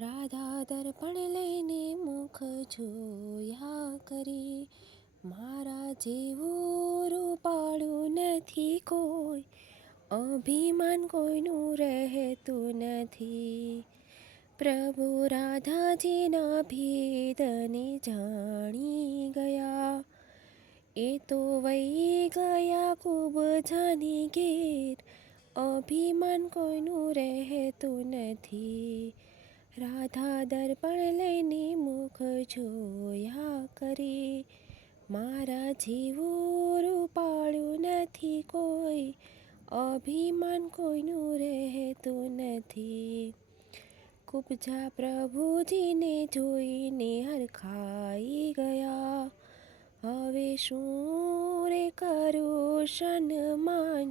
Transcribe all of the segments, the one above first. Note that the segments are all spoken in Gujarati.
રાધા દર્પણ લઈને મુખ જોયા કરે, મારા જેવું રૂપાળું નથી કોઈ, અભિમાન કોઈનું રહેતું નથી. પ્રભુ રાધાજીના ભેદને જાણી ગયા, એ તો વહી ગયા ખૂબ જાની ઘેર, અભિમાન કોઈનું રહેતું નથી. રાધા દર્પણ લઈને મુખ જોયા કરે, મારા જેવું રૂપાળું નથી કોઈ, અભિમાન કોઈનું રહેતું નથી. કુબજા પ્રભુજીને જોઈને હરખાઈ ગયા, હવે શું રે કરું સન્માન,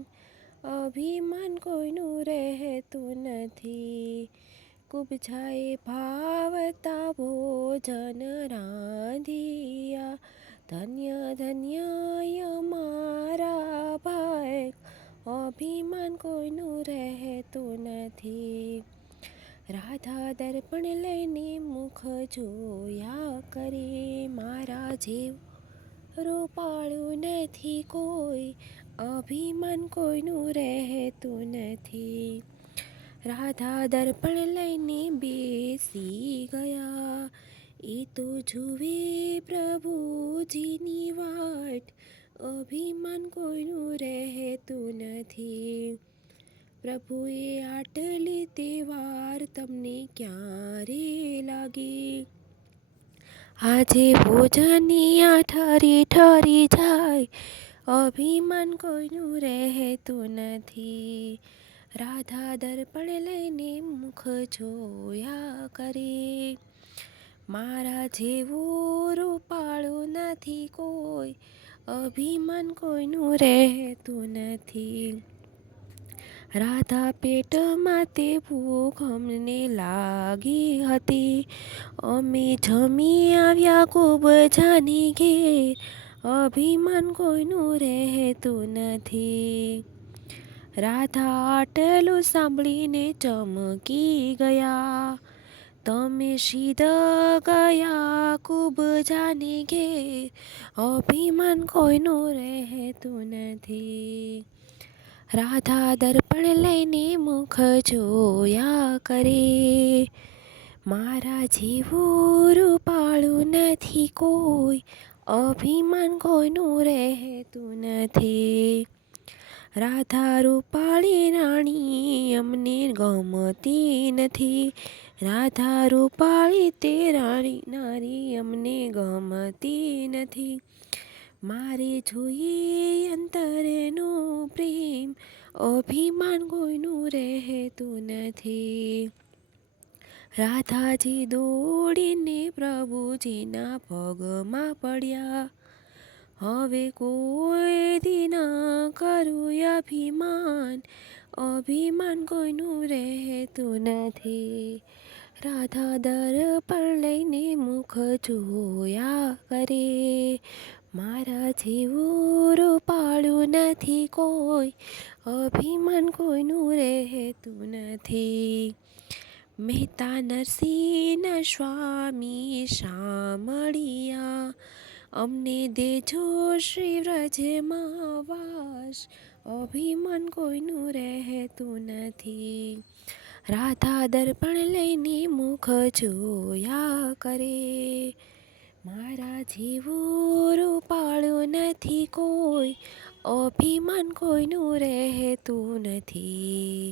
અભિમાન કોઈનું રહેતું નથી. કુબજાએ ભાવતા ભોજન રાંધિયા, ધન્ય ધન્ય મારા ભાઈ, અભિમાન કોઈનું રહેતું નથી. રાધા દર્પણ લઈને મુખ જોયા કરે, મારા જેવું રૂપાળું નથી કોઈ, અભિમાન કોઈનું રહેતું નથી. રાધા દર્પણ લઈને બેસી ગયા, એ તો જુએ પ્રભુજીની વાટ, અભિમાન કોઈનું રહેતું નથી. પ્રભુએ આટલી તે વાર તમને ક્યારે લાગી, આજે ભોજનની આ ઠરી ઠરી જાય, અભિમાન કોઈનું રહેતું નથી. રાધા દર્પણ લઈને મુખ જોયા કરે, મારા જેવું રૂપાળું નથી કોઈ, અભિમાન કોઈનું રહેતું નથી. રાધા પેટમાં તે ભૂખ અમને લાગી હતી, અમે જમી આવ્યા ખૂબ જાની ઘેર, અભિમાન કોઈનું રહેતું નથી. રાધા આટલું સાંભળીને ચમકી ગયા, તમે સીધા ગયા ખૂબ જાની ઘેર, અભિમાન કોઈનું રહેતું નથી. રાધા દર્પણ લઈને મુખ જોયા કરે, મારા જેવું રૂપાળું નથી કોઈ, અભિમાન કોઈનું રહેતું નથી. રાધા રૂપાળી રાણી અમને ગમતી નથી, રાધા રૂપાળી તે રાણી નારી અમને ગમતી નથી. મારે જોઈએ અંતરનો પ્રેમ, અભિમાન કોઈનું રહેતું નથી. રાધાજી દોડીને પ્રભુજીના પગમાં પડ્યા, હવે કોઈ દી ના કરું અભિમાન, અભિમાન કોઈનું રહેતું નથી. રાધા દર્પણ લઈને મુખ જોયા કરે, મારા જેવું રૂપાળું નથી કોઈ, અભિમાન કોઈનું રહેતું નથી. મહેતા નરસિંહના સ્વામી સાંભળ્યા, અમને દેજો શ્રી વ્રજમાં વાસ, અભિમાન કોઈનું રહેતું નથી. રાધા દર્પણ લઈને મુખ જોયા કરે, મારા જેવું રૂપાળું નથી કોઈ, અભિમાન કોઈનું રહેતું નથી.